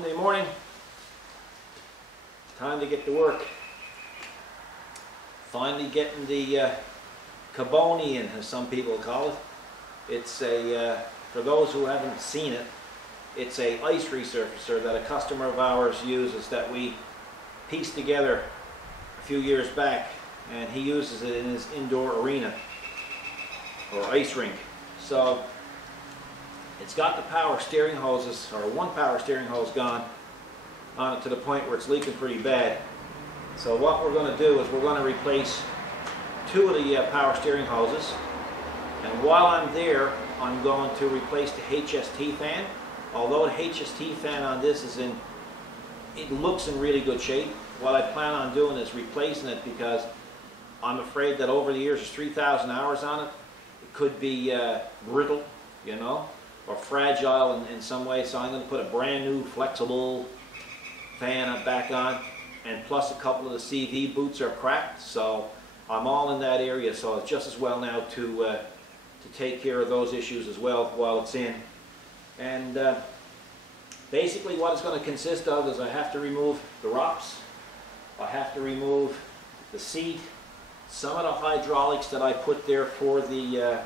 Monday morning, time to get to work. Finally getting the Kubota in, as some people call it. It's a, for those who haven't seen it, it's a ice resurfacer that a customer of ours uses that we pieced together a few years back, and he uses it in his indoor arena or ice rink. So it's got the power steering hoses, or one power steering hose gone on it to the point where it's leaking pretty bad. So what we're going to do is we're going to replace two of the power steering hoses, and while I'm there I'm going to replace the HST fan. Although the HST fan on this is in, it looks in really good shape, what I plan on doing is replacing it, because I'm afraid that over the years, there's 3,000 hours on it, it could be brittle, you know, or fragile in some way. So I'm going to put a brand new flexible fan back on, and plus a couple of the CV boots are cracked, so I'm all in that area. So it's just as well now to take care of those issues as well while it's in. And basically what it's going to consist of is I have to remove the ROPS, I have to remove the seat, some of the hydraulics that I put there for the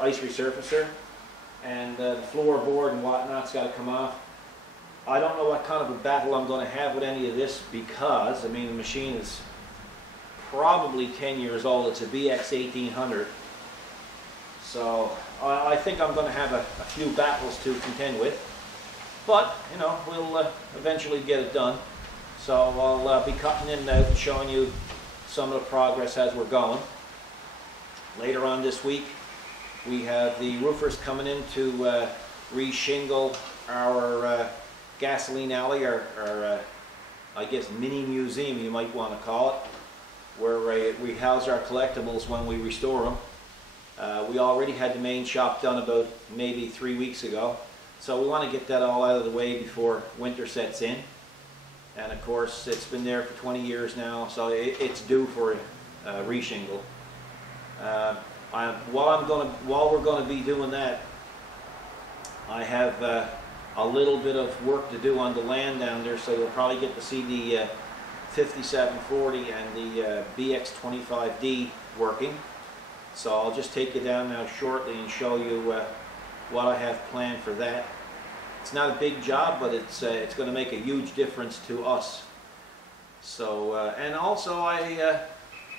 ice resurfacer, and the floorboard and whatnot's got to come off. I don't know what kind of a battle I'm going to have with any of this, because I mean the machine is probably 10 years old. It's a BX 1800. So I think I'm going to have a few battles to contend with, but you know, we'll eventually get it done. So I'll be cutting in and out and showing you some of the progress as we're going. Later on this week, we have the roofers coming in to re-shingle our gasoline alley, or I guess mini museum you might want to call it, where we house our collectibles when we restore them. We already had the main shop done about maybe 3 weeks ago, so we want to get that all out of the way before winter sets in. And of course it's been there for 20 years now, so it's due for a re-shingle. While we're going to be doing that, I have a little bit of work to do on the land down there, so you'll probably get to see the 5740 and the BX 25D working. So I'll just take you down now shortly and show you what I have planned for that. It's not a big job, but it's going to make a huge difference to us. So and also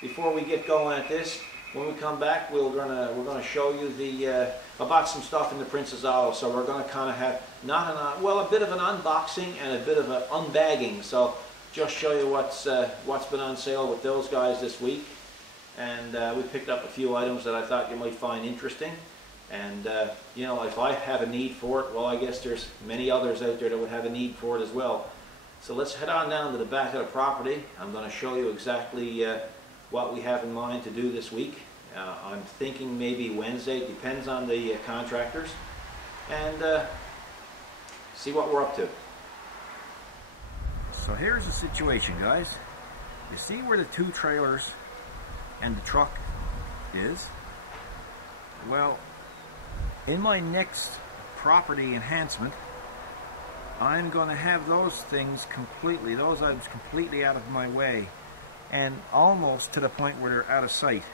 before we get going at this, when we come back, we're gonna show you the I bought some stuff in the Princess Auto, so we're gonna kind of have a bit of an unboxing and a bit of an unbagging. So just show you what's been on sale with those guys this week. And we picked up a few items that I thought you might find interesting. And you know, if I have a need for it, well, I guess there's many others out there that would have a need for it as well. So let's head on down to the back of the property. I'm going to show you exactly what we have in mind to do this week. I'm thinking maybe Wednesday, depends on the contractors, and see what we're up to. So here's the situation, guys. You see where the two trailers and the truck is? Well, in my next property enhancement, I'm going to have those items completely out of my way, and almost to the point where they're out of sight.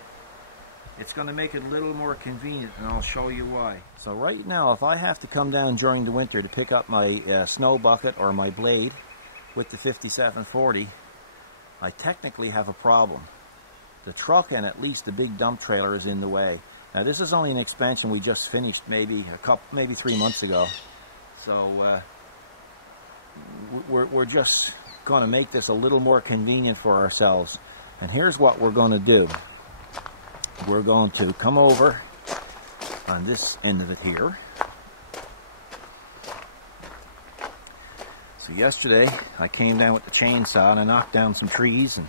It's going to make it a little more convenient, and I'll show you why. So right now, if I have to come down during the winter to pick up my snow bucket or my blade with the 5740, I technically have a problem. The truck and at least the big dump trailer is in the way. Now this is only an expansion we just finished maybe 3 months ago. So we're just going to make this a little more convenient for ourselves. And here's what we're going to do. We're going to come over on this end of it here. So yesterday I came down with the chainsaw and I knocked down some trees, and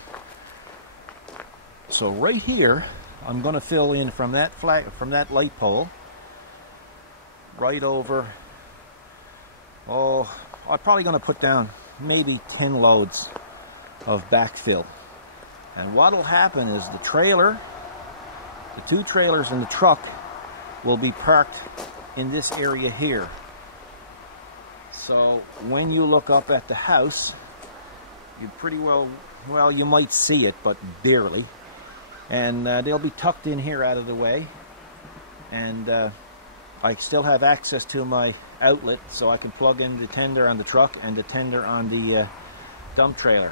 so right here I'm going to fill in from that light pole right over. Oh, I'm probably going to put down maybe 10 loads of backfill. And what will happen is the trailer, the two trailers and the truck will be parked in this area here. So when you look up at the house, you pretty well, you might see it, but barely. And they'll be tucked in here out of the way. And I still have access to my outlet, so I can plug in the tender on the truck and the tender on the dump trailer.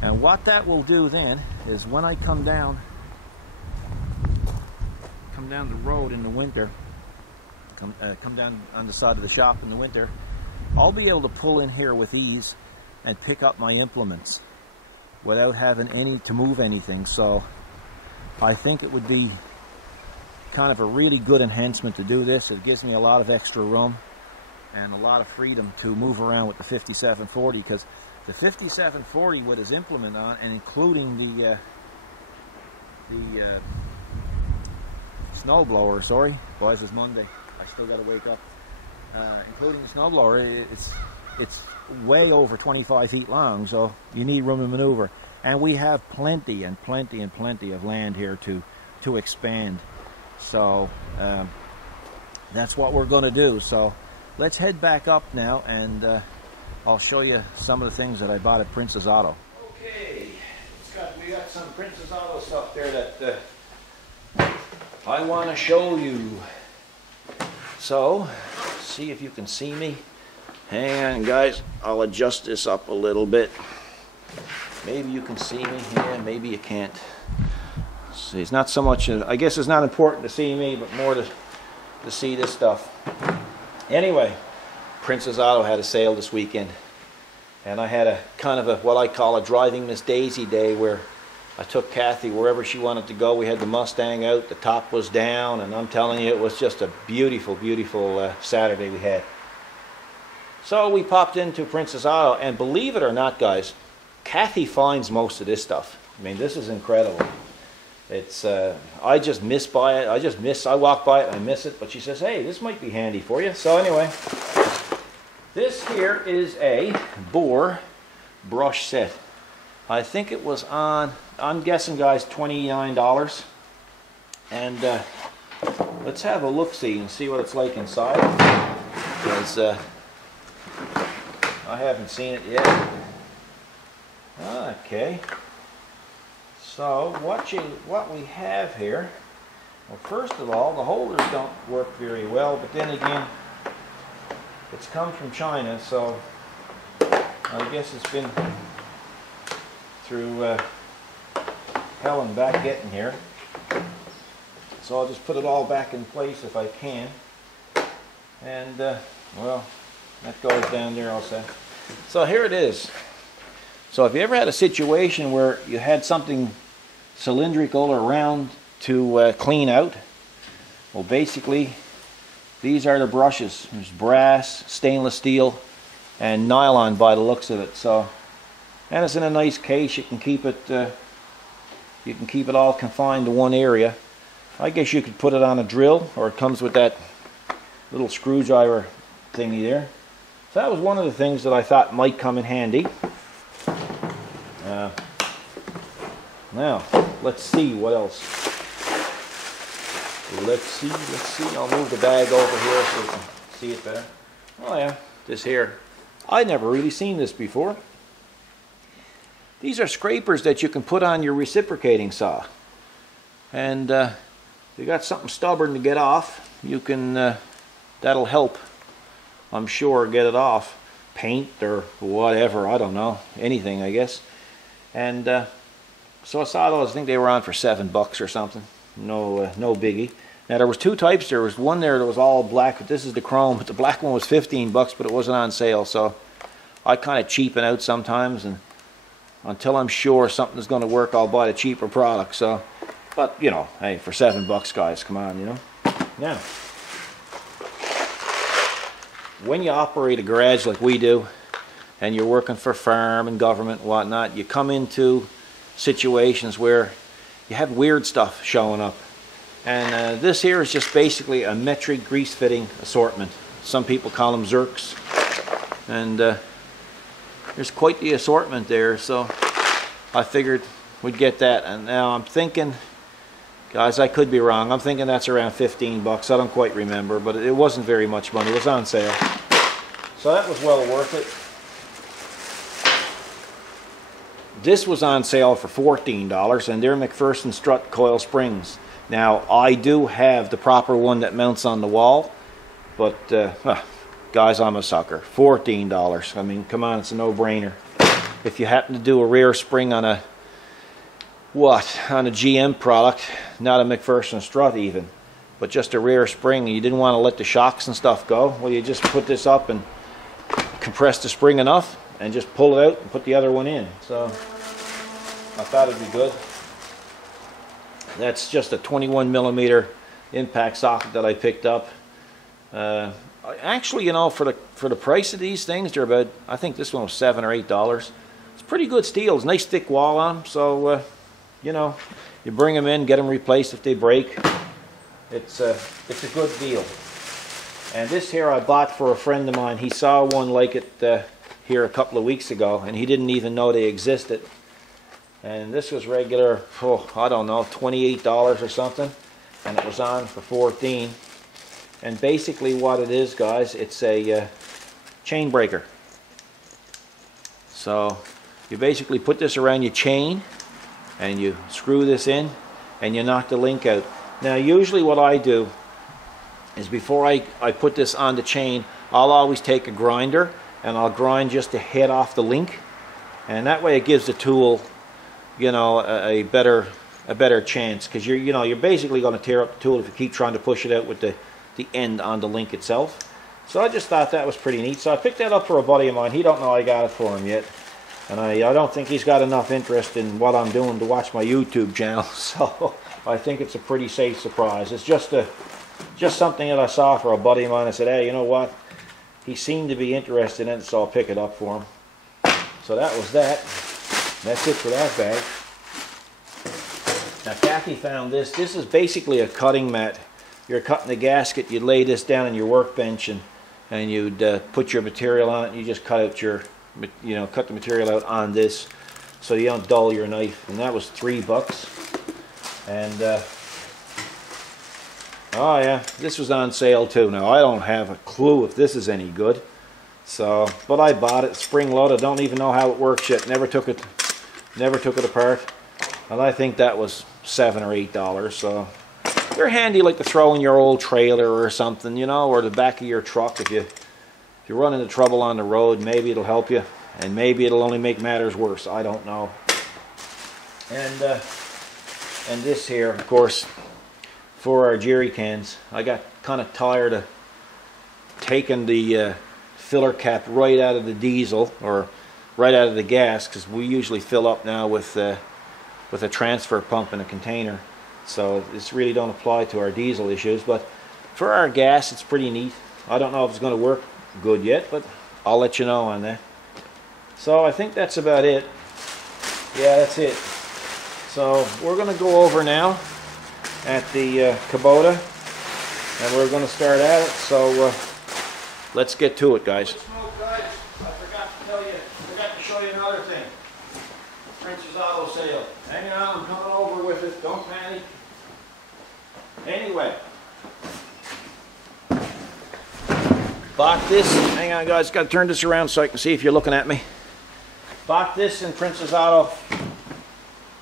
And what that will do then is when I come down the road in the winter, come down on the side of the shop in the winter, I'll be able to pull in here with ease and pick up my implements without having to move anything. So I think it would be kind of a really good enhancement to do this. It gives me a lot of extra room and a lot of freedom to move around with the 5740, because the 5740 with his implement on, and including the snowblower, sorry boys, it's Monday, I still got to wake up, including the snowblower, it's way over 25 feet long, so you need room to maneuver. And we have plenty and plenty and plenty of land here to expand. So that's what we're going to do. So let's head back up now, and I'll show you some of the things that I bought at Princess Auto. Okay, we got some Princess Auto stuff there that I want to show you. So, see if you can see me. Hang on, guys. I'll adjust this up a little bit. Maybe you can see me. Yeah, maybe you can't. See, it's not so much. I guess it's not important to see me, but more to see this stuff. Anyway, Princess Auto had a sale this weekend, and I had a kind of what I call a driving Miss Daisy day, where I took Kathy wherever she wanted to go. We had the Mustang out, the top was down, and I'm telling you, it was just a beautiful, beautiful Saturday we had. So we popped into Princess Auto, and believe it or not, guys, Kathy finds most of this stuff. I mean, this is incredible. It's I just miss by it. I walk by it and I miss it, but she says, hey, this might be handy for you. So anyway, this here is a boar brush set. I think it was on, I'm guessing, guys, $29. And let's have a look-see and see what it's like inside, because I haven't seen it yet. Okay. So what we have here, well, first of all, the holders don't work very well, but then again, it's come from China, so I guess it's been through hell and back getting here. So I'll just put it all back in place if I can. And, well, that goes down there also. So here it is. So if you ever had a situation where you had something cylindrical or round to clean out, well, basically these are the brushes. There's brass, stainless steel, and nylon by the looks of it. So, and it's in a nice case. You can keep it all confined to one area. I guess you could put it on a drill, or it comes with that little screwdriver thingy there. So that was one of the things that I thought might come in handy. Now, let's see what else. Let's see. I'll move the bag over here so you can see it better. Oh yeah, this here. I never really seen this before. These are scrapers that you can put on your reciprocating saw. And if you got something stubborn to get off, you can, that'll help, I'm sure, get it off. Paint or whatever, I don't know. Anything, I guess. And so I saw those. I think they were on for $7 or something. No biggie. Now there was two types. There was one there that was all black, but this is the chrome. But the black one was $15, but it wasn't on sale. So I kind of cheapen out sometimes, and until I'm sure something's going to work, I'll buy the cheaper product. So, but you know, hey, for $7, guys, come on, you know. Now, when you operate a garage like we do, and you're working for farm and government and whatnot, you come into situations where you have weird stuff showing up. And this here is just basically a metric grease fitting assortment. Some people call them Zerks. And there's quite the assortment there, so I figured we'd get that. And now I'm thinking, guys, I could be wrong, I'm thinking that's around $15. I don't quite remember, but it wasn't very much money. It was on sale. So that was well worth it. This was on sale for $14, and they're McPherson strut coil springs. Now, I do have the proper one that mounts on the wall, but guys, I'm a sucker. $14. I mean, come on, it's a no-brainer. If you happen to do a rear spring on a GM product, not a McPherson strut even, but just a rear spring, and you didn't want to let the shocks and stuff go, well, you just put this up and compress the spring enough and just pull it out and put the other one in. So I thought it'd be good. That's just a 21mm impact socket that I picked up. Actually, you know, for the price of these things, they're about, I think this one was $7 or $8. It's pretty good steel. It's a nice thick wall on them, so you know, you bring them in, get them replaced if they break. It's a good deal. And this here I bought for a friend of mine. He saw one like it here a couple of weeks ago, and he didn't even know they existed. And this was regular, I don't know, $28 or something, and it was on for $14. And basically what it is, guys, it's a chain breaker. So you basically put this around your chain and you screw this in and you knock the link out. Now usually what I do is before I put this on the chain, I'll always take a grinder and I'll grind just the head off the link, and that way it gives the tool, you know, a better chance, because you're basically going to tear up the tool if you keep trying to push it out with the end on the link itself. So I just thought that was pretty neat. So I picked that up for a buddy of mine. He don't know I got it for him yet, and I don't think he's got enough interest in what I'm doing to watch my YouTube channel. So I think it's a pretty safe surprise. It's just something that I saw for a buddy of mine. I said, hey, you know what? He seemed to be interested in it, so I'll pick it up for him. So that was that. That's it for that bag. Now Kathy found this. This is basically a cutting mat. You're cutting the gasket, you'd lay this down on your workbench and you'd put your material on it, and you just cut out cut the material out on this so you don't dull your knife. And that was $3. And oh yeah, this was on sale too. Now I don't have a clue if this is any good. So, but I bought it, spring loaded. Don't even know how it works yet. Never took it apart. And I think that was $7 or $8. So they're handy, like to throw in your old trailer or something, you know, or the back of your truck. If you run into trouble on the road, maybe it'll help you, and maybe it'll only make matters worse. I don't know. And this here, of course, for our jerry cans. I got kind of tired of taking the filler cap right out of the diesel, or right out of the gas, because we usually fill up now with a transfer pump in a container. So this really don't apply to our diesel issues, but for our gas it's pretty neat. I don't know if it's going to work good yet, but I'll let you know on that. So I think that's about it. Yeah, that's it. So we're going to go over now at the Kubota, and we're going to start at it. So let's get to it, guys. Guys, I forgot to show you another thing. Prince's Auto Sale. Hang on, I'm coming over with it. Don't panic. Anyway, bought this. Hang on, guys. Got to turn this around so I can see if you're looking at me. Bought this in Prince's Auto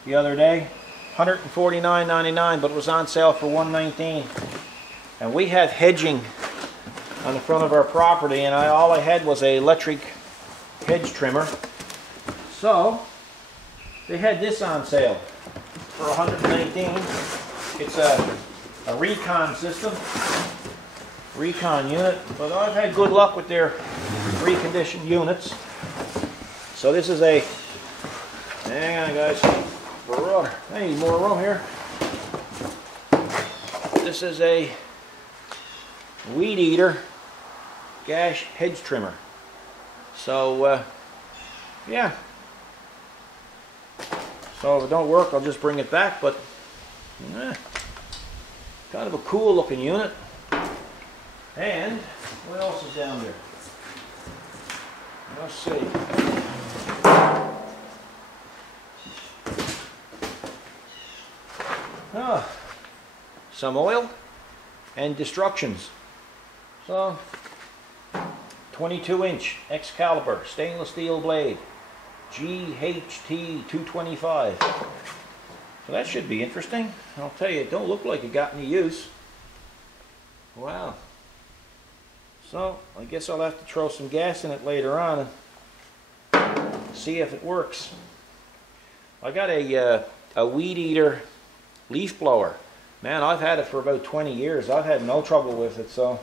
the other day. $149.99, but it was on sale for $119. And we have hedging on the front of our property, and all I had was an electric hedge trimmer. So they had this on sale for $119. It's a Recon system, Recon unit, but I've had good luck with their reconditioned units. So this is a, hang on guys, I need more room here. This is a weed eater gash hedge trimmer. So yeah, so if it don't work, I'll just bring it back, but kind of a cool looking unit. And what else is down there? Let's see. Some oil and destructions. So 22-inch Excalibur stainless steel blade, Inc.HST 225. So that should be interesting. I'll tell you, it don't look like it got any use. Wow. So I guess I'll have to throw some gas in it later on and see if it works. I got a weed eater leaf blower. Man, I've had it for about 20 years. I've had no trouble with it, so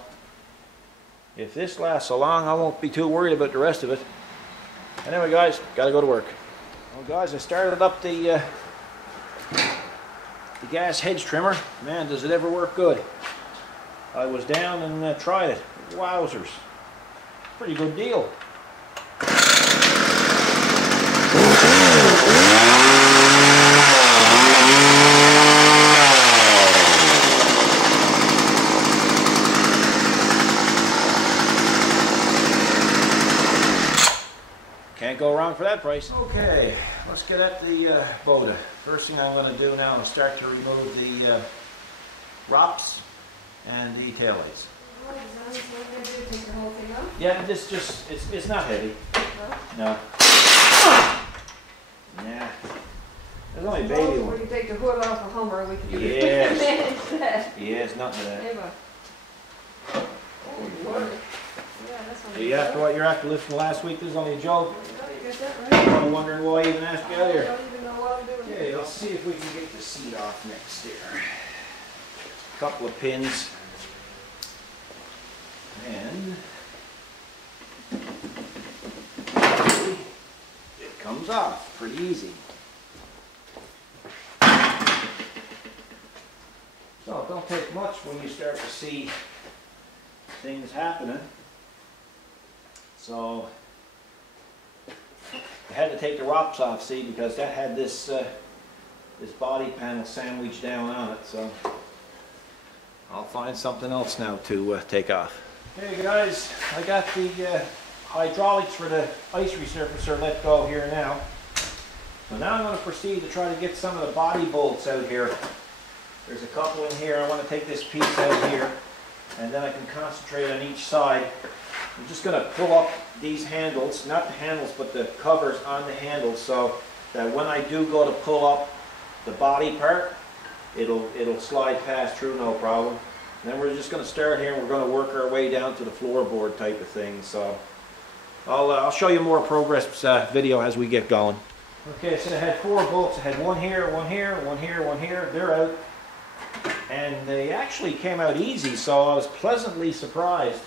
if this lasts so long, I won't be too worried about the rest of it. Anyway, guys, gotta go to work. Well, guys, I started up the gas hedge trimmer. Man, does it ever work good. I was down and tried it. Wowzers. Pretty good deal. Can't go wrong for that price. Okay, let's get at the Kubota. First thing I'm going to do now is start to remove the ROPS and the taillights. Yeah, this just, it's not heavy. No. Nah. There's only a baby one. We can take the hood off a Hummer, we can Yes. manage that. Yes, nothing to that. Eva. Oh, Lord. Yeah, that's one. Yeah, after what you're after lifting last week, there's only a joke. No, you got that right. I'm wondering why I even asked you out I here. don't even know what I'm doing. Okay, let's see if we can get the seat off next here. Couple of pins. And it comes off pretty easy. So it don't take much when you start to see things happening. So I had to take the ROPS off, see, because that had this this body panel sandwiched down on it. So I'll find something else now to take off. Okay guys, I got the hydraulics for the ice resurfacer let go here now. So now I'm going to proceed to try to get some of the body bolts out here. There's a couple in here. I want to take this piece out here, and then I can concentrate on each side. I'm just going to pull up these handles, not the handles, but the covers on the handles, so that when I do go to pull up the body part, it'll slide past through no problem. And then we're just going to start here, and we're going to work our way down to the floorboard type of thing. So I'll show you more progress video as we get going. Okay, so I had 4 bolts. I had one here, one here, one here, one here. They're out. And they actually came out easy, so I was pleasantly surprised.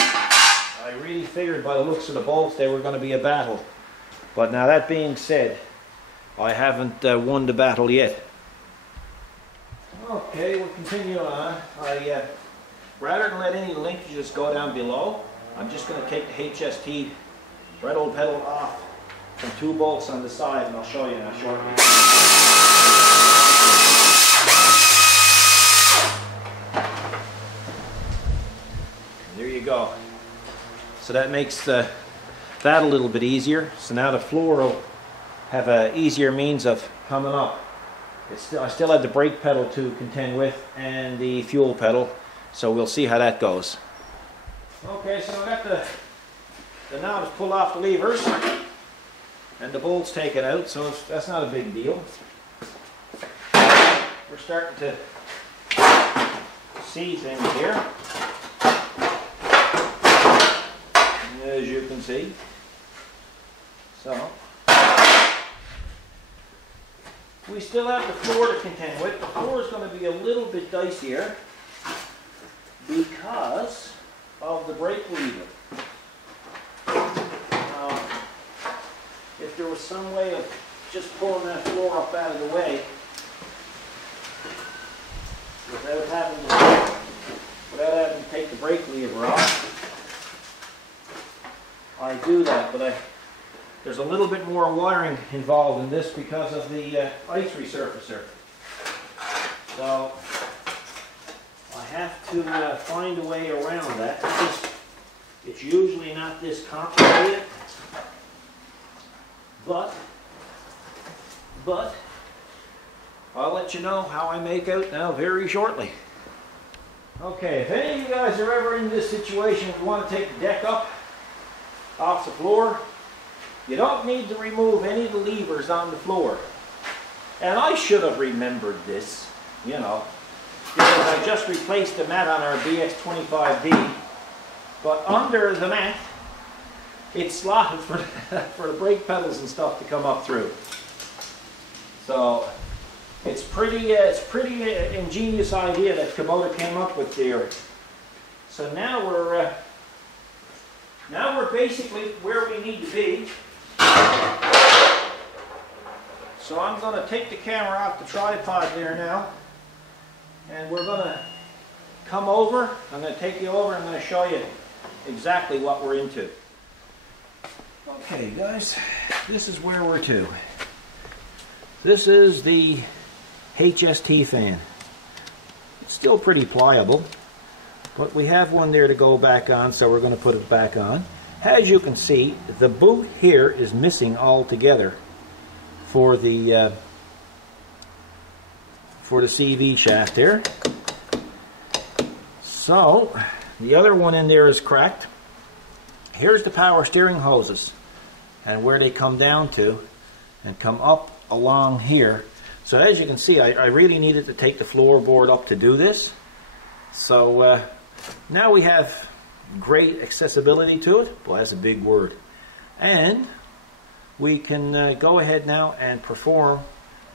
I really figured by the looks of the bolts they were going to be a battle. But now that being said, I haven't won the battle yet. Okay, we'll continue on. Rather than let any linkages go down below, I'm just going to take the HST red old pedal off from 2 bolts on the side, and I'll show you now shortly. There you go. So that makes that a little bit easier. So now the floor will have an easier means of coming up. I still have the brake pedal to contend with and the fuel pedal, so we'll see how that goes. Okay, so I got the knobs pulled off the levers and the bolts taken out, so that's not a big deal. We're starting to see things here, as you can see. So we still have the floor to contend with. The floor is going to be a little bit dicier because of the brake lever. If there was some way of just pulling that floor up out of the way without having to take the brake lever off, I do that, but there's a little bit more wiring involved in this because of the ice resurfacer. So I have to find a way around that. It's usually not this complicated, but I'll let you know how I make out now very shortly. Okay, if any of you guys are ever in this situation, you want to take the deck up off the floor, you don't need to remove any of the levers on the floor. And I should have remembered this, you know, because I just replaced the mat on our BX25D. But under the mat, it's slotted for the brake pedals and stuff to come up through. So it's pretty ingenious idea that Kubota came up with there. So now we're basically where we need to be. So I'm going to take the camera off the tripod there now, and we're going to come over. I'm going to take you over. I'm going to show you exactly what we're into. Okay, guys, this is where we're to. This is the HST fan. It's still pretty pliable, but we have one there to go back on, so we're going to put it back on. As you can see, the boot here is missing altogether for the CV shaft there. So the other one in there is cracked. Here's the power steering hoses and where they come down to and come up along here. So as you can see, I really needed to take the floorboard up to do this. So now we have great accessibility to it. Well, that's a big word. And we can go ahead now and perform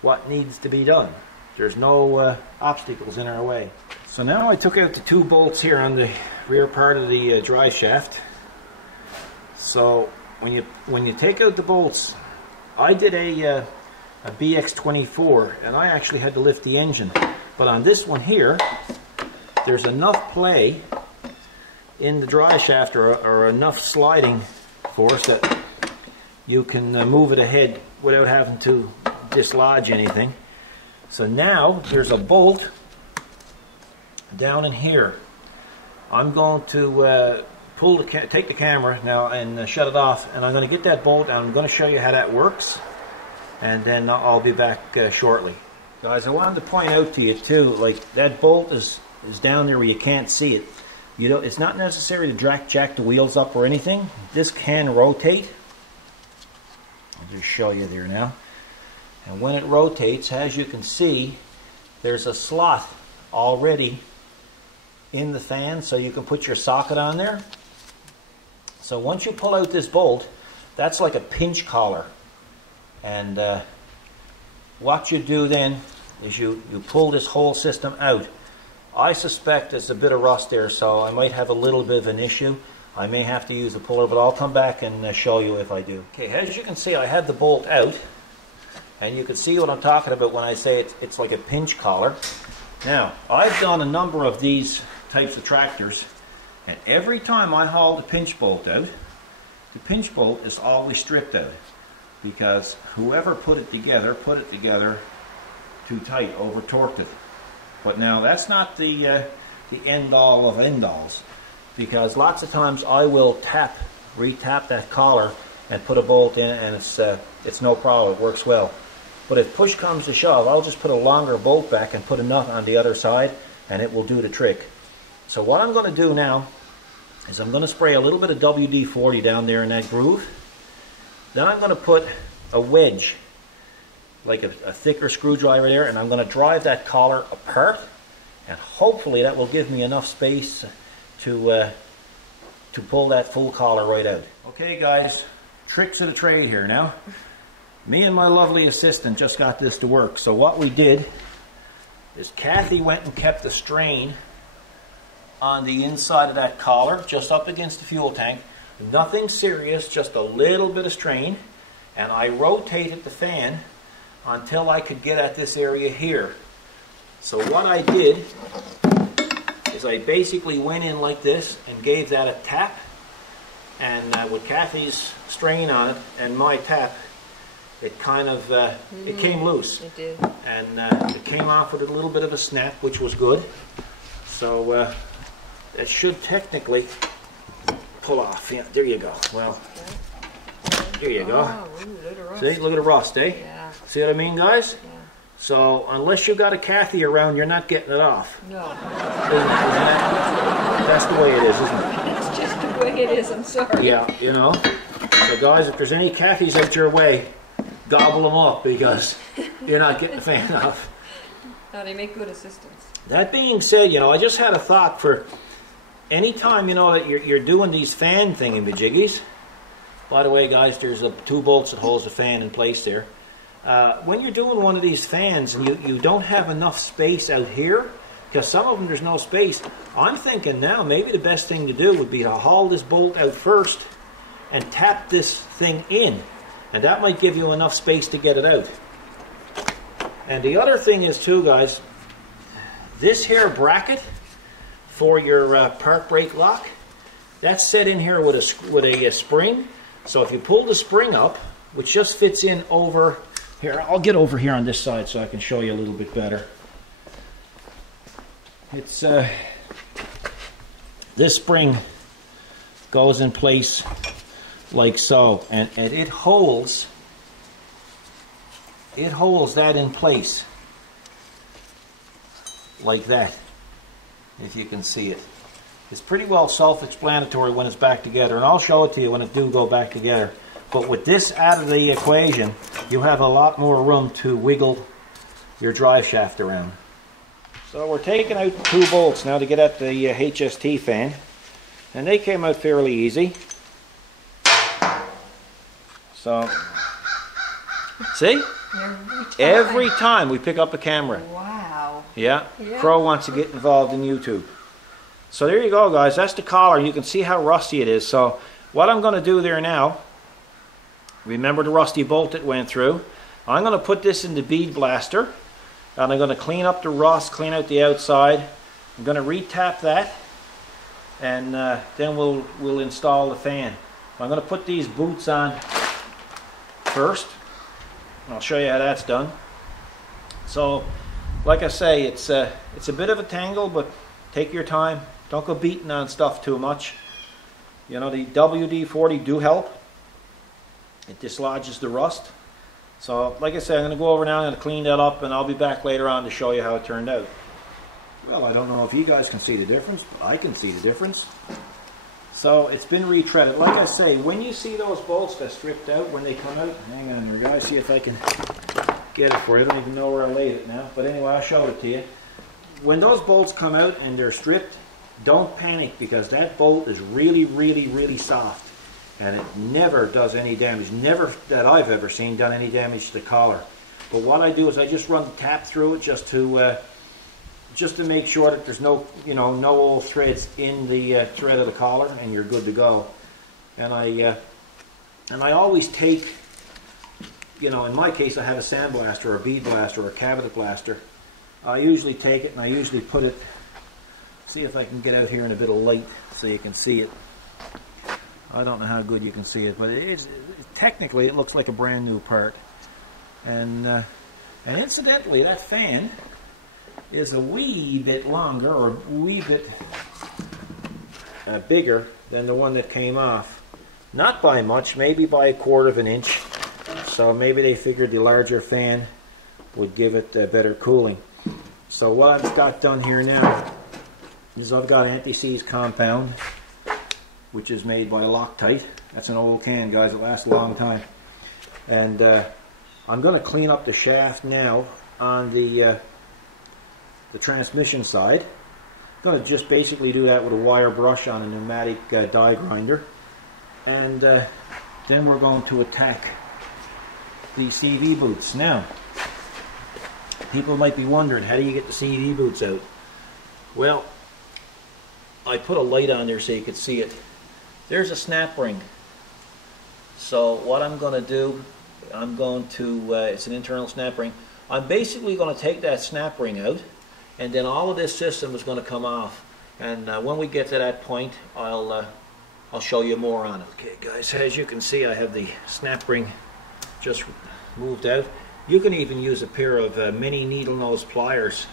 what needs to be done. There's no obstacles in our way. So now I took out the 2 bolts here on the rear part of the drive shaft. So when you take out the bolts, I did a BX24, and I actually had to lift the engine. But on this one here, there's enough play in the drive shaft, or enough sliding force that you can move it ahead without having to dislodge anything. So now there's a bolt down in here. I'm going to take the camera now and shut it off, and I'm going to get that bolt, and I'm going to show you how that works, and then I'll be back shortly. Guys, I wanted to point out to you too, like that bolt is down there where you can't see it. You know, it's not necessary to jack the wheels up or anything. This can rotate. I'll just show you there now. And when it rotates, as you can see, there's a slot already in the fan, so you can put your socket on there. So once you pull out this bolt, that's like a pinch collar. And what you do then is you pull this whole system out. I suspect there's a bit of rust there, so I might have a little bit of an issue. I may have to use a puller, but I'll come back and show you if I do. Okay, as you can see, I had the bolt out, and you can see what I'm talking about when I say it's like a pinch collar. Now, I've done a number of these types of tractors, and every time I haul the pinch bolt out, the pinch bolt is always stripped out, because whoever put it together too tight, over torqued it. But now that's not the end all of end alls, because lots of times I will re-tap that collar and put a bolt in, and it's no problem, it works well. But if push comes to shove, I'll just put a longer bolt back and put a nut on the other side, and it will do the trick. So what I'm going to do now is I'm going to spray a little bit of WD-40 down there in that groove. Then I'm going to put a wedge, like a thicker screwdriver there, and I'm going to drive that collar apart, and hopefully that will give me enough space to pull that full collar right out. Okay guys, tricks of the trade here now. Me and my lovely assistant just got this to work. So what we did is Kathy went and kept the strain on the inside of that collar, just up against the fuel tank. Nothing serious, just a little bit of strain, and I rotated the fan until I could get at this area here. So what I did is I basically went in like this and gave that a tap, and with Kathy's strain on it and my tap, it kind of it came loose. It did. And it came off with a little bit of a snap, which was good. So it should technically pull off. Yeah, there you go. Well, there you go. Oh, ooh, look at the rust. See, look at the rust, eh? Yeah. See what I mean, guys? Yeah. So unless you've got a Kathy around, you're not getting it off. No. That's the way it is, isn't it? It's just the way it is, I'm sorry. Yeah, you know. So guys, if there's any Kathys out your way, gobble them up because you're not getting the fan off. No, they make good assistants. That being said, you know, I just had a thought for any time, you know, that you're doing these fan thingy-majiggies. By the way, guys, there's 2 bolts that holds the fan in place there. When you're doing one of these fans and you don't have enough space out here, because some of them there's no space, I'm thinking now maybe the best thing to do would be to haul this bolt out first and tap this thing in. And that might give you enough space to get it out. And the other thing is too, guys, this here bracket for your park brake lock, that's set in here with a spring. So if you pull the spring up, which just fits in over here, I'll get over here on this side so I can show you a little bit better. It's this spring goes in place like so, and it holds that in place like that, if you can see it. It's pretty well self-explanatory when it's back together, and I'll show it to you when it do go back together. But with this out of the equation, you have a lot more room to wiggle your drive shaft around. So we're taking out 2 bolts now to get at the HST fan, and they came out fairly easy. So, see? Every time we pick up a camera. Wow. Yeah, Crow wants to get involved in YouTube. So there you go, guys. That's the collar. You can see how rusty it is. So what I'm going to do there now, remember the rusty bolt that went through. I'm going to put this in the bead blaster, and I'm going to clean up the rust, clean out the outside. I'm going to re-tap that, and then we'll install the fan. I'm going to put these boots on first. I'll show you how that's done. So, like I say, it's a bit of a tangle, but take your time. Don't go beating on stuff too much. You know, the WD-40 do help. It dislodges the rust. So, like I said, I'm going to go over now, I'm going to clean that up, and I'll be back later on to show you how it turned out. Well, I don't know if you guys can see the difference, but I can see the difference. So, it's been retreaded. Like I say, when you see those bolts that stripped out when they come out, hang on there, guys, see if I can get it for you. I don't even know where I laid it now, but anyway, I'll show it to you. When those bolts come out and they're stripped, don't panic, because that bolt is really, really, really soft, and it never does any damage. Never that I've ever seen done any damage to the collar. But what I do is I just run the tap through it just to make sure that there's no old threads in the thread of the collar, and you're good to go. And I always take, in my case, I have a sandblaster or a bead blaster or a cabinet blaster. I usually take it and I usually put it, see if I can get out here in a bit of light so you can see it. I don't know how good you can see it, but technically it looks like a brand new part. And incidentally, that fan is a wee bit longer, or a wee bit bigger than the one that came off. Not by much, maybe by 1/4 of an inch. So maybe they figured the larger fan would give it better cooling. So what I've got done here now is I've got anti-seize compound, which is made by Loctite. That's an old can, guys. It lasts a long time. And I'm going to clean up the shaft now on the transmission side. I'm going to just basically do that with a wire brush on a pneumatic die grinder. And then we're going to attack the CV boots. Now, people might be wondering, how do you get the CV boots out? Well, I put a light on there so you could see it. There's a snap ring. So what I'm going to do, it's an internal snap ring. I'm basically going to take that snap ring out, and then all of this system is going to come off. And when we get to that point, I'll show you more on it. Okay, guys, as you can see, I have the snap ring just moved out. You can even use a pair of mini needle nose pliers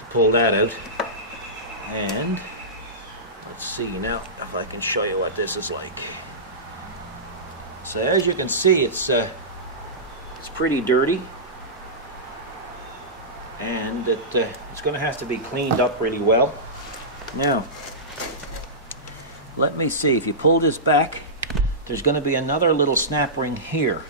to pull that out. And let's see now if I can show you what this is like. So as you can see, it's pretty dirty. and it's going to have to be cleaned up really well. Now, let me see, if you pull this back, there's going to be another little snap ring here.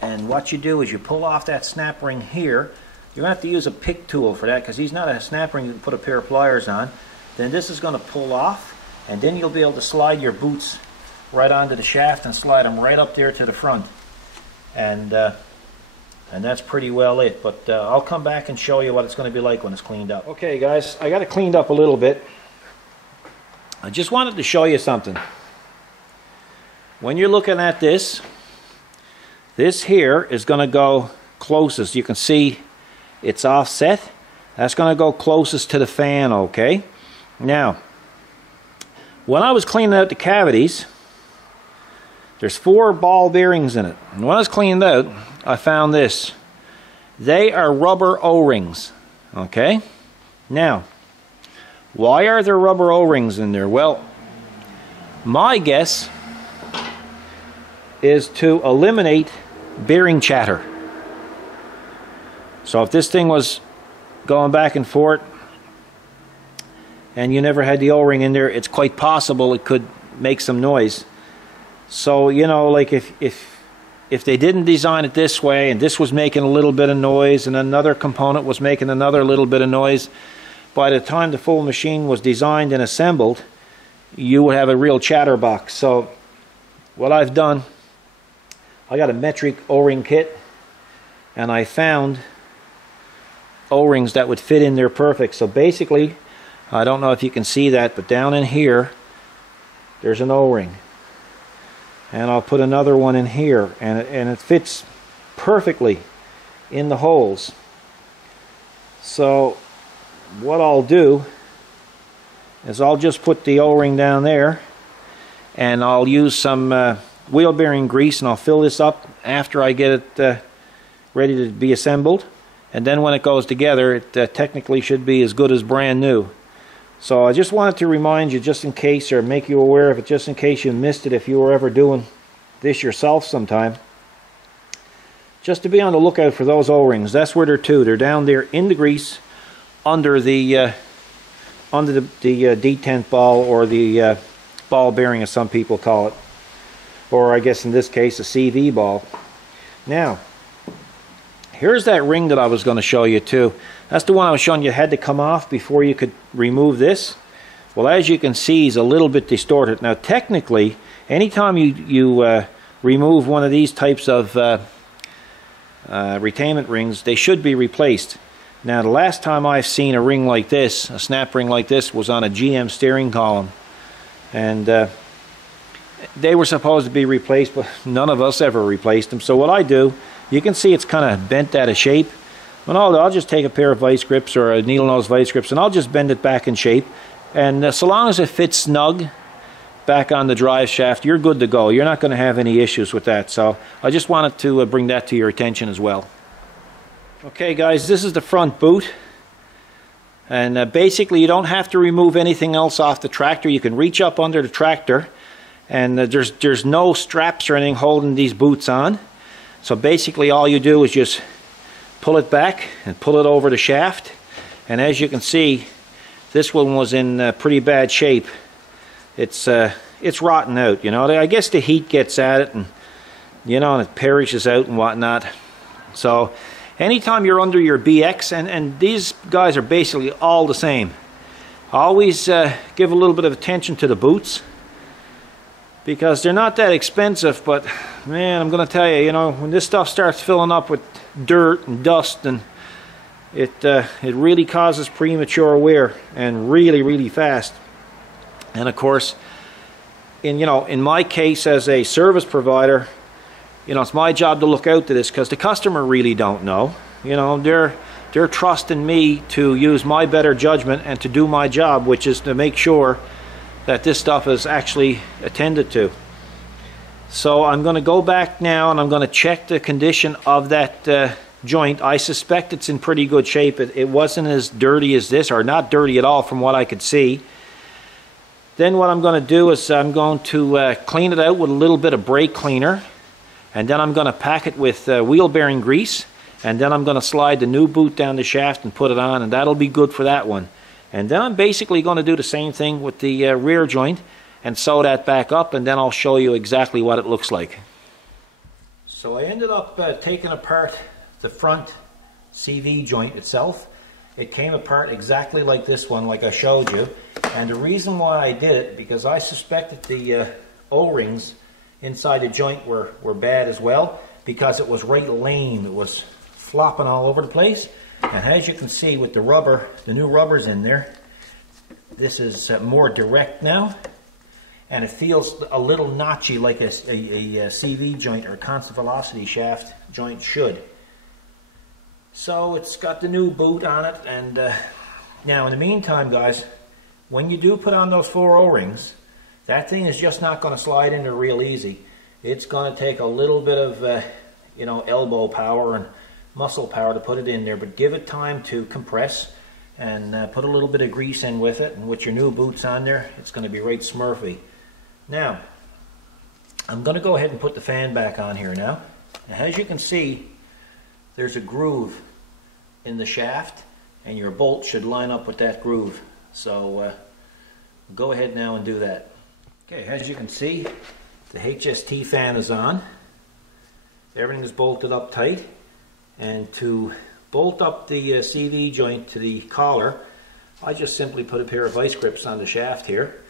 And what you do is you pull off that snap ring here. You're going to have to use a pick tool for that because he's not a snap ring you can put a pair of pliers on. Then this is going to pull off, and then you'll be able to slide your boots right onto the shaft and slide them right up there to the front. And that's pretty well it. But I'll come back and show you what it's going to be like when it's cleaned up. Okay guys, I got it cleaned up a little bit. I just wanted to show you something. When you're looking at this here is going to go closest. You can see it's offset. That's going to go closest to the fan, okay? Now, when I was cleaning out the cavities, there's 4 ball bearings in it. And when I was cleaning out, I found this. They are rubber O-rings, okay? Now, why are there rubber O-rings in there? Well, my guess is to eliminate bearing chatter. So if this thing was going back and forth and you never had the O-ring in there, it's quite possible it could make some noise. So, you know, like if they didn't design it this way and this was making a little bit of noise and another component was making another little bit of noise, by the time the full machine was designed and assembled, you would have a real chatterbox. So what I've done, I got a metric O-ring kit, and I found O-rings that would fit in there perfect. So basically, I don't know if you can see that, but down in here there's an O-ring, and I'll put another one in here, and it fits perfectly in the holes. So what I'll do is I'll just put the O-ring down there, and I'll use some wheel bearing grease, and I'll fill this up after I get it ready to be assembled. And then when it goes together, it technically should be as good as brand new. So I just wanted to remind you, just in case, or make you aware of it, just in case you missed it, if you were ever doing this yourself sometime, just to be on the lookout for those O-rings. That's where they're to. They're down there in the grease under the detent ball, or the ball bearing, as some people call it, or I guess in this case a CV ball. Now, here's that ring that I was going to show you too. That's the one I was showing you had to come off before you could remove this. Well, as you can see, it's a little bit distorted. Now, technically, anytime you remove one of these types of retainment rings, they should be replaced. Now, the last time I've seen a ring like this, a snap ring like this, was on a GM steering column. And they were supposed to be replaced, but none of us ever replaced them. So what I do, you can see it's kind of bent out of shape. And I'll just take a pair of vice grips or a needle nose vice grips, and I'll just bend it back in shape. And so long as it fits snug back on the drive shaft, you're good to go. You're not going to have any issues with that. So I just wanted to bring that to your attention as well. Okay guys, this is the front boot. And basically you don't have to remove anything else off the tractor. You can reach up under the tractor, and there's no straps or anything holding these boots on. So basically all you do is just pull it back and pull it over the shaft. And as you can see, this one was in pretty bad shape. It's rotten out, you know. I guess the heat gets at it, and you know, and it perishes out and whatnot. So anytime you're under your BX, and these guys are basically all the same, always give a little bit of attention to the boots, because they're not that expensive, but man, I'm going to tell you, you know, when this stuff starts filling up with dirt and dust, and it really causes premature wear, and really fast. And of course, in my case as a service provider, you know, it's my job to look out to this, because the customer really don't know. You know, they're trusting me to use my better judgment and to do my job, which is to make sure that this stuff is actually attended to. So I'm going to go back now, and I'm going to check the condition of that joint. I suspect it's in pretty good shape. It wasn't as dirty as this, or not dirty at all from what I could see. Then what I'm going to do is I'm going to clean it out with a little bit of brake cleaner, and then I'm going to pack it with wheel bearing grease, and then I'm going to slide the new boot down the shaft and put it on, and that'll be good for that one. And then I'm basically going to do the same thing with the rear joint and sew that back up, and then I'll show you exactly what it looks like. So I ended up taking apart the front CV joint itself. It came apart exactly like this one, like I showed you. And the reason why I did it, because I suspected the O-rings inside the joint were bad as well, because it was right lame. It was flopping all over the place. And as you can see with the rubber, the new rubber's in there, this is more direct now. And it feels a little notchy like a CV joint or a constant velocity shaft joint should. So it's got the new boot on it, and now in the meantime, guys, when you do put on those 4 O-rings, that thing is just not going to slide in there real easy. It's going to take a little bit of you know, elbow power and muscle power to put it in there, but give it time to compress and put a little bit of grease in with it, and with your new boots on there, it's going to be right smurfy. Now, I'm going to go ahead and put the fan back on here now. As you can see, there's a groove in the shaft, and your bolt should line up with that groove. So go ahead now and do that. Okay, as you can see, the HST fan is on. Everything is bolted up tight. And to bolt up the CV joint to the collar, I just simply put a pair of vice grips on the shaft here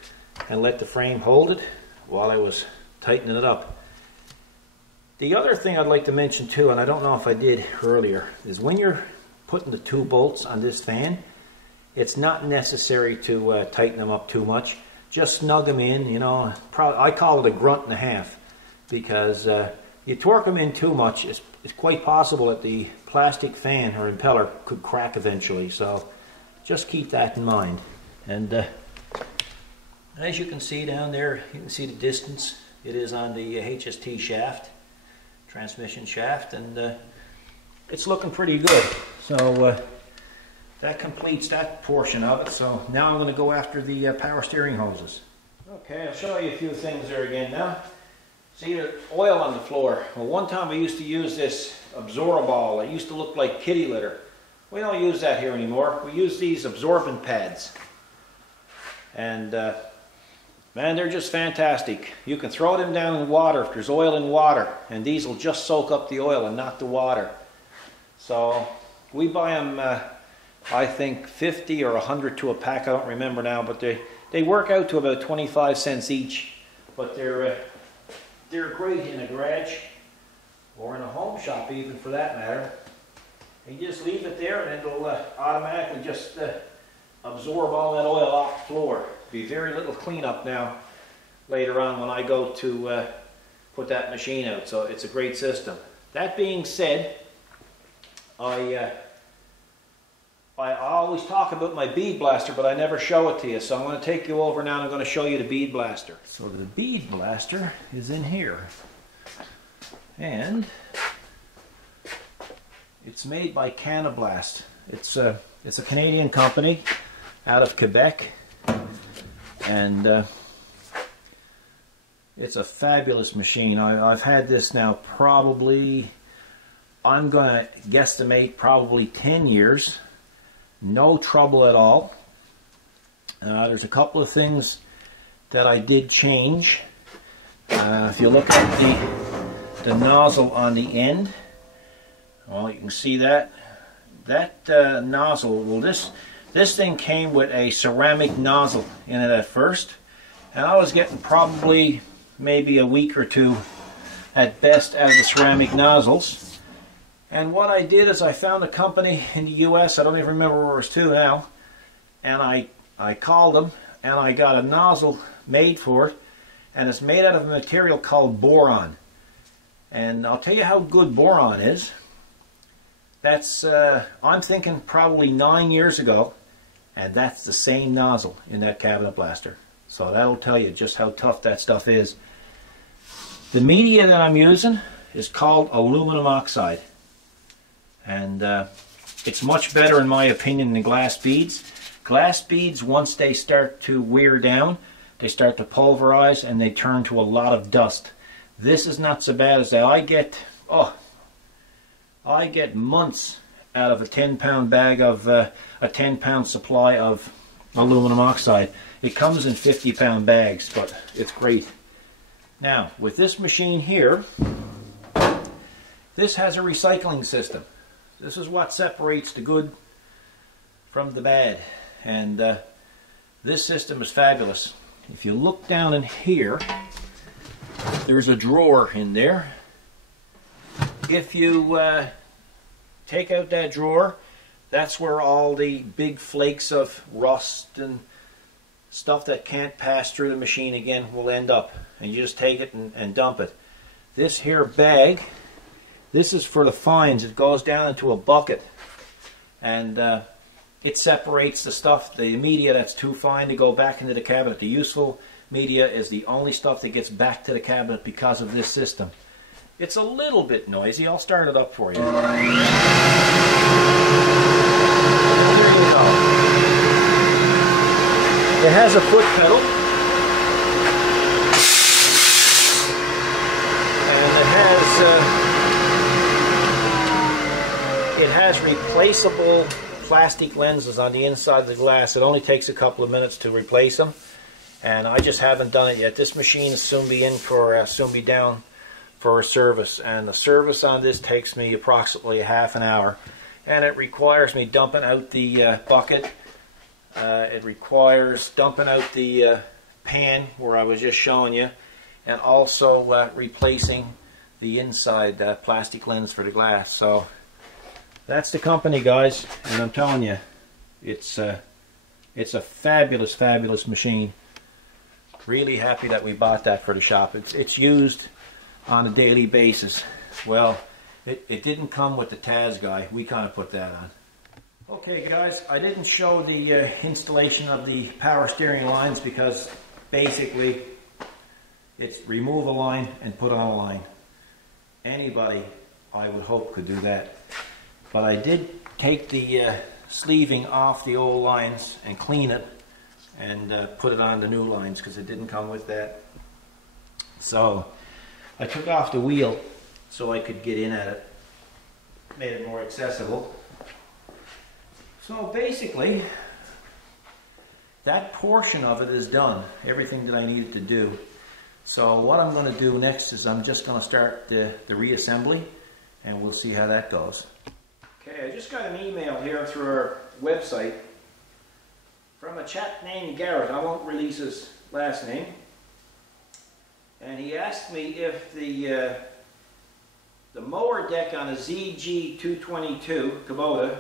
and let the frame hold it while I was tightening it up. The other thing I'd like to mention too, and I don't know if I did earlier, is when you're putting the 2 bolts on this fan, it's not necessary to tighten them up too much. Just snug them in, you know. I call it a grunt and a half, because you torque them in too much, it's quite possible that the plastic fan or impeller could crack eventually. So just keep that in mind. And as you can see down there, you can see the distance it is on the HST shaft, transmission shaft, and it's looking pretty good. So that completes that portion of it. So now I'm going to go after the power steering hoses. Okay, I'll show you a few things there again now. See the oil on the floor. Well, one time I used to use this Absorball. It used to look like kitty litter. We don't use that here anymore. We use these absorbent pads. And man, they're just fantastic. You can throw them down in water if there's oil in water, and these will just soak up the oil and not the water. So we buy them, I think 50 or 100 to a pack. I don't remember now, but they work out to about 25 cents each. But they're great in a garage or in a home shop, even, for that matter. You just leave it there and it'll automatically just absorb all that oil off the floor. Be very little cleanup now later on when I go to put that machine out. So it's a great system. That being said, I always talk about my bead blaster, but I never show it to you. So I'm going to take you over now and I'm going to show you the bead blaster. So the bead blaster is in here. And it's made by Canablast. It's a Canadian company out of Quebec. And it's a fabulous machine. I've had this now probably, I'm going to guesstimate, probably 10 years. No trouble at all. There's a couple of things that I did change. If you look at the nozzle on the end, well, you can see that nozzle. Well, this thing came with a ceramic nozzle in it at first, and I was getting probably maybe a week or two at best out of the ceramic nozzles. And what I did is I found a company in the US, I don't even remember where it was to now, and I called them and I got a nozzle made for it, and it's made out of a material called boron. And I'll tell you how good boron is. That's, I'm thinking probably 9 years ago, and that's the same nozzle in that cabinet blaster. So that'll tell you just how tough that stuff is. The media that I'm using is called aluminum oxide. And it's much better, in my opinion, than glass beads. Glass beads, once they start to wear down, they start to pulverize and they turn to a lot of dust. This is not so bad as that. I I get months out of a 10-pound bag of a 10-pound supply of aluminum oxide. It comes in 50-pound bags, but it's great. Now, with this machine here, this has a recycling system. This is what separates the good from the bad, and this system is fabulous. If you look down in here, there's a drawer in there. If you take out that drawer, that's where all the big flakes of rust and stuff that can't pass through the machine again will end up, and you just take it and dump it. This here bag, this is for the fines. It goes down into a bucket, and it separates the stuff, the media that's too fine to go back into the cabinet. The useful media is the only stuff that gets back to the cabinet because of this system. It's a little bit noisy. I'll start it up for you. Here you go. It has a foot pedal, and it has replaceable plastic lenses on the inside of the glass. It only takes a couple of minutes to replace them, and I just haven't done it yet. This machine will soon be down for a service, and the service on this takes me approximately a half an hour, and it requires me dumping out the bucket. It requires dumping out the pan where I was just showing you, and also replacing the inside plastic lens for the glass. So that's the company, guys, and I'm telling you, it's a fabulous, fabulous machine. Really happy that we bought that for the shop. It's used on a daily basis. Well, it didn't come with the Taz guy. We kind of put that on. Okay, guys, I didn't show the installation of the power steering lines because basically it's remove a line and put on a line. Anybody, I would hope, could do that. But I did take the sleeving off the old lines and clean it and put it on the new lines because it didn't come with that. So I took off the wheel so I could get in at it. Made it more accessible. So basically, that portion of it is done. Everything that I needed to do. So what I'm going to do next is I'm just going to start the reassembly, and we'll see how that goes. Okay, I just got an email here through our website from a chap named Garrett. I won't release his last name. And he asked me if the mower deck on a ZG222 Kubota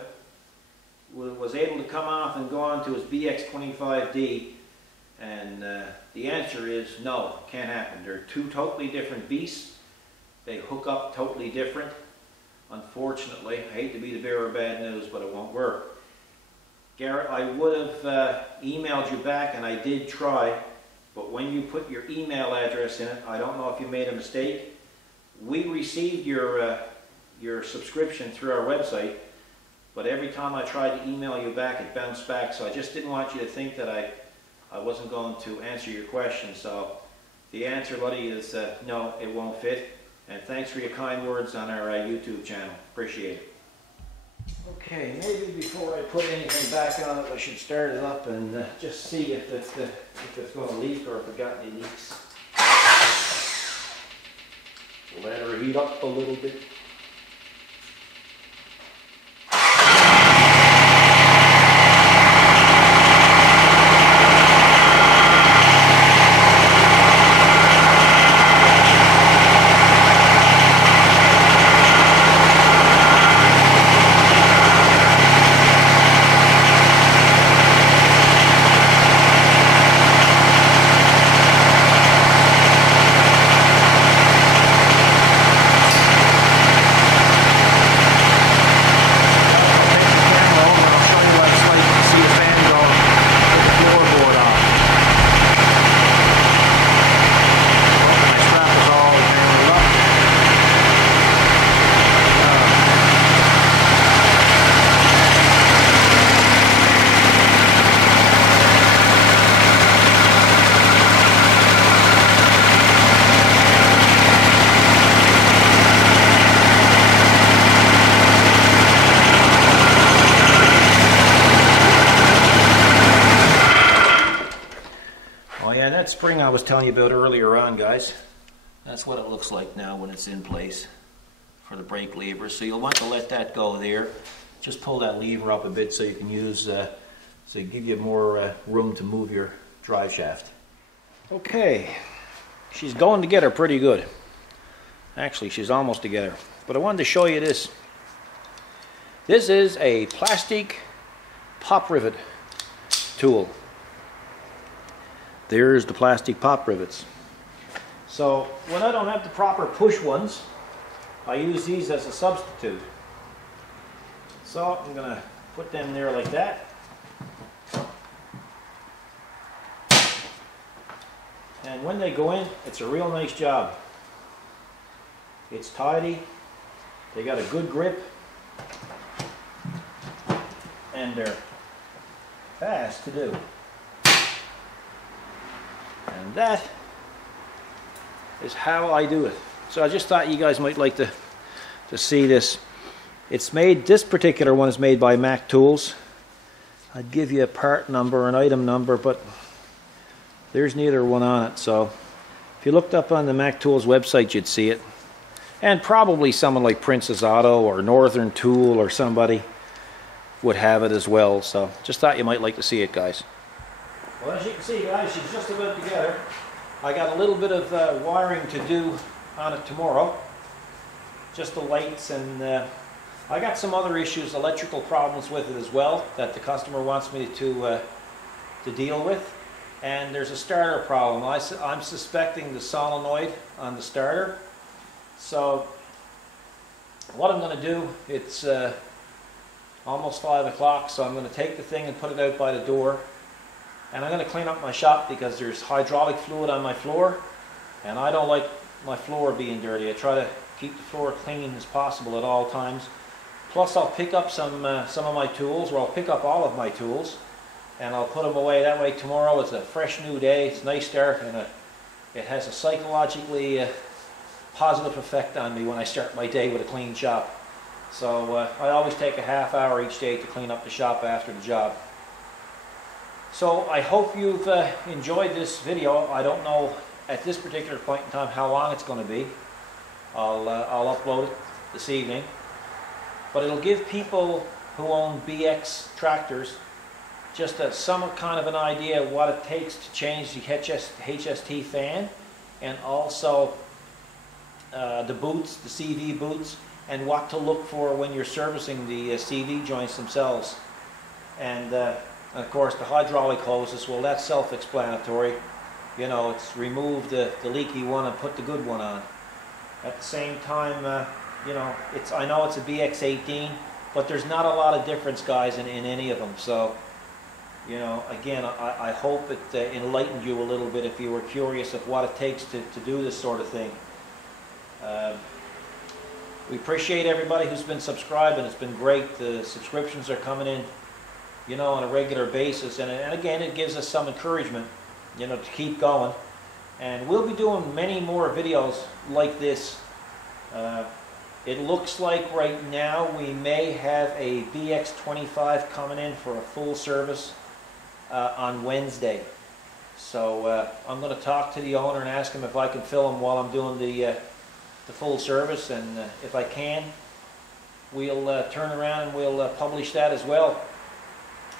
was able to come off and go on to his BX25D, and the answer is no, can't happen. They're two totally different beasts. They hook up totally different. Unfortunately, I hate to be the bearer of bad news, but it won't work. Garrett, I would have emailed you back, and I did try, but when you put your email address in it, I don't know if you made a mistake. We received your subscription through our website, but every time I tried to email you back, it bounced back, so I just didn't want you to think that I wasn't going to answer your question. So the answer, buddy, is no, it won't fit. And thanks for your kind words on our YouTube channel. Appreciate it. Okay, maybe before I put anything back on it, I should start it up and just see if it's going to leak or if it got any leaks. Let her heat up a little bit. spring I was telling you about earlier on, guys, that's what it looks like now when it's in place for the brake lever. So you'll want to let that go there. Just pull that lever up a bit so you can use, so it give you more room to move your drive shaft. Okay, she's going together pretty good. Actually, she's almost together. But I wanted to show you this. This is a plastic pop rivet tool. There's the plastic pop rivets. So when I don't have the proper push ones, I use these as a substitute. So I'm going to put them there like that. And when they go in, it's a real nice job. It's tidy, they got a good grip, and they're fast to do. And that is how I do it. So I just thought you guys might like to see this. It's made, this particular one is made by Mac Tools. I'd give you a part number, an item number, but there's neither one on it. So if you looked up on the Mac Tools website, you'd see it. And probably someone like Princess Auto or Northern Tool or somebody would have it as well. So just thought you might like to see it, guys. Well, as you can see, guys, she's just about together. I got a little bit of wiring to do on it tomorrow. Just the lights, and I got some other issues, electrical problems with it as well, that the customer wants me to deal with. And there's a starter problem. I'm suspecting the solenoid on the starter. So what I'm going to do, it's almost 5 o'clock, so I'm going to take the thing and put it out by the door. And I'm going to clean up my shop because there's hydraulic fluid on my floor, and I don't like my floor being dirty. I try to keep the floor clean as possible at all times. Plus I'll pick up some of my tools, or I'll pick up all of my tools, and I'll put them away. That way tomorrow is a fresh new day. It's a nice start, and it has a psychologically positive effect on me when I start my day with a clean shop. So I always take a half hour each day to clean up the shop after the job. So I hope you've enjoyed this video. I don't know at this particular point in time how long it's going to be. I'll upload it this evening. But it'll give people who own BX tractors just some kind of an idea of what it takes to change the HST fan, and also the boots, the CV boots, and what to look for when you're servicing the CV joints themselves. And of course the hydraulic hoses, well, that's self-explanatory. You know, it's remove the leaky one and put the good one on. At the same time, you know, I know it's a BX18, but there's not a lot of difference, guys, in any of them. So, you know, again, I hope it enlightened you a little bit if you were curious of what it takes to do this sort of thing. We appreciate everybody who's been subscribing. It's been great. The subscriptions are coming in, you know, on a regular basis. And again, it gives us some encouragement, you know, to keep going. And we'll be doing many more videos like this. It looks like right now we may have a BX25 coming in for a full service on Wednesday. So I'm going to talk to the owner and ask him if I can film him while I'm doing the full service, and if I can, we'll turn around and we'll publish that as well.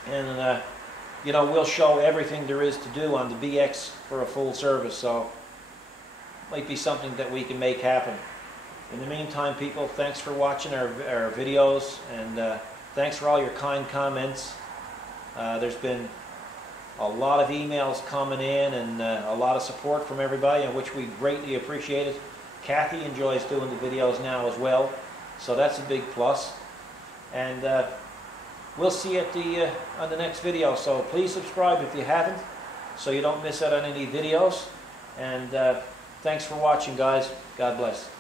And you know, we'll show everything there is to do on the BX for a full service. So might be something that we can make happen. In the meantime, people, thanks for watching our videos, and thanks for all your kind comments. There's been a lot of emails coming in, and a lot of support from everybody, in which we greatly appreciate it. Kathy enjoys doing the videos now as well, so that's a big plus. And we'll see you at on the next video. So please subscribe if you haven't, so you don't miss out on any videos. And thanks for watching, guys. God bless.